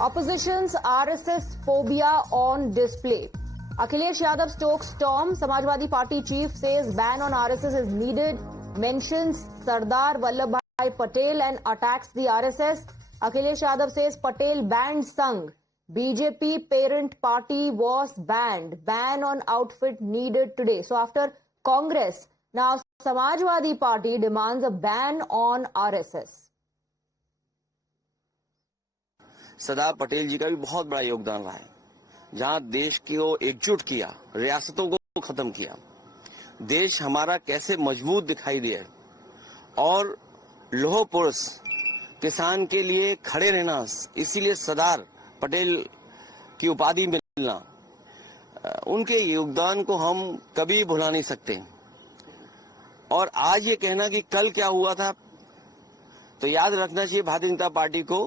Opposition's RSS phobia on display. Akhilesh Yadav stokes storm. Samajwadi Party chief says ban on RSS is needed. Mentions Sardar Vallabhbhai Patel and attacks the RSS. Akhilesh Yadav says Patel banned Sangh. BJP parent party was banned. Ban on outfit needed today. So after Congress, now Samajwadi Party demands a ban on RSS. Sardar Patel जी का भी बहुत बड़ा योगदान रहा है, जहां देश को एकजुट किया, रियासतों को खत्म किया, देश हमारा कैसे मजबूत दिखाई दिया और लौह पुरुष किसान के लिए खड़े रहना, इसीलिए सरदार पटेल की उपाधि मिलना, उनके योगदान को हम कभी भुला नहीं सकते। और आज ये कहना कि कल क्या हुआ था, तो याद रखना चाहिए भारतीय जनता पार्टी को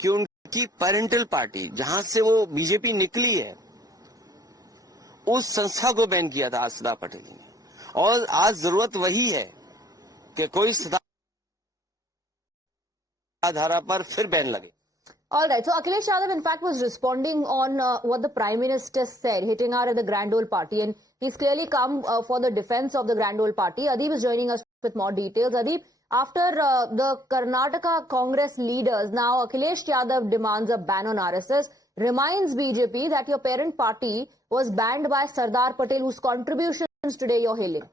कि उनकी पेरेंटल पार्टी, जहां से वो बीजेपी निकली है, उस संस्था को बैन किया था सरदार पटेल ने। और आज जरूरत वही है कि कोई धारा पर फिर बैन लगे। All right. So Akhilesh Yadav, in fact, was responding on what the Prime Minister said, hitting out at the Grand Old Party, and he's clearly come for the defense of the Grand Old Party. Adib is joining us with more details. Adib, after the Karnataka Congress leaders, now Akhilesh Yadav demands a ban on RSS, reminds BJP that your parent party was banned by Sardar Patel, whose contributions today you're hailing.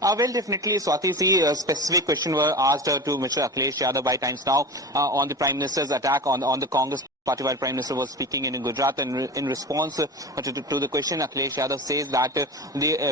Well, definitely, Swati, see, a specific question were asked to Mr. Akhilesh Yadav by Times Now on the Prime Minister's attack on the Congress party while Prime Minister was speaking in Gujarat. And in response to the question, Akhilesh Yadav says that the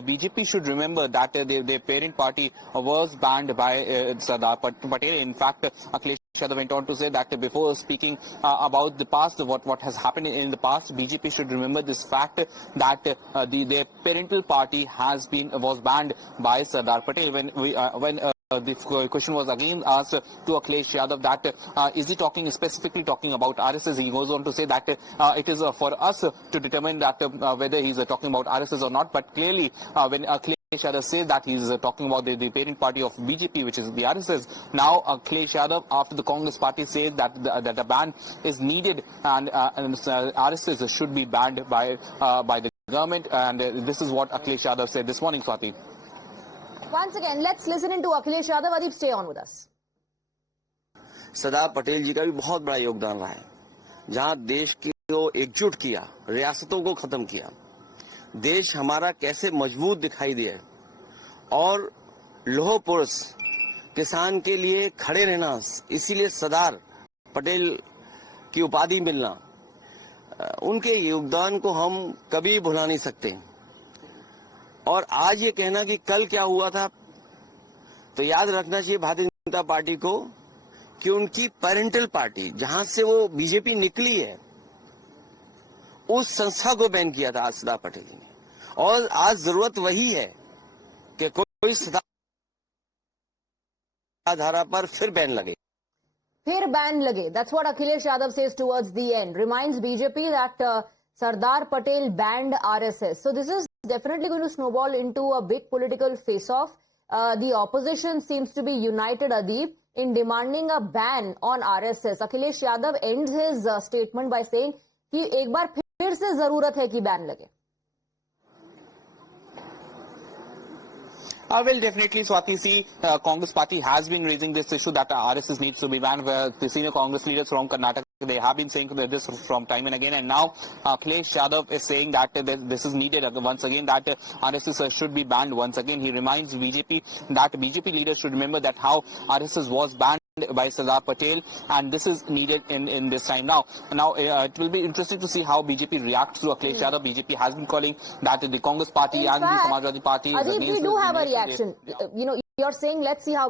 BJP should remember that their parent party was banned by Sardar Patel. In fact, Akhilesh Yadav went on to say that before speaking about the past, what has happened in the past, BJP should remember this fact that their parental party was banned by Sardar Patel. When the question was again asked to Akhilesh Yadav that is he specifically talking about RSS, he goes on to say that it is for us to determine that whether he's talking about RSS or not. But clearly, when Akhilesh Yadav says that he's talking about the parent party of BJP, which is the RSS. Now, Akhilesh Yadav, after the Congress party, says that the ban is needed and RSS should be banned by the government. And this is what Akhilesh Yadav said this morning, Swati. Once again, let's listen into Akhilesh Yadav. Adib, stay on with us. Sardar Patel जी का भी बहुत बड़ा योगदान रहा है, जहां देश को एकजुट किया, रियासतों को खत्म किया, देश हमारा कैसे मजबूत दिखाई दिया और लौह पुरुष किसान के लिए खड़े रहना, इसीलिए सरदार पटेल की उपाधि मिलना, उनके योगदान को हम कभी भुला नहीं सकते। और आज ये कहना कि कल क्या हुआ था, तो याद रखना चाहिए भारतीय जनता पार्टी को कि उनकी पेरेंटल पार्टी, जहां से वो बीजेपी निकली है, उस संस्था को बैन किया था सरदार पटेल ने। और आज जरूरत वही है कि कोई धारा पर फिर बैन लगे। फिर बैन लगे. That's what Akhilesh Yadav says towards the end. Reminds BJP that Sardar Patel banned RSS. So this is definitely going to snowball into a big political face-off. The opposition seems to be united, Adib, in demanding a ban on RSS. Akhilesh Yadav ends his statement by saying कि एक बार फिर से जरूरत है कि ban लगे. Well, definitely, Swati, see, Congress party has been raising this issue that RSS needs to be banned. The senior Congress leaders from Karnataka, they have been saying this from time and again. And now, Akhilesh Yadav is saying that this is needed once again, that RSS should be banned once again. He reminds BJP that BJP leaders should remember that how RSS was banned by Sardar Patel, and this is needed in this time now. Now, it will be interesting to see how BJP reacts to Akhilesh Yadav. BJP has been calling that the Congress party and the Samajwadi Party. Adib, we do have a reaction. You know, you're saying let's see how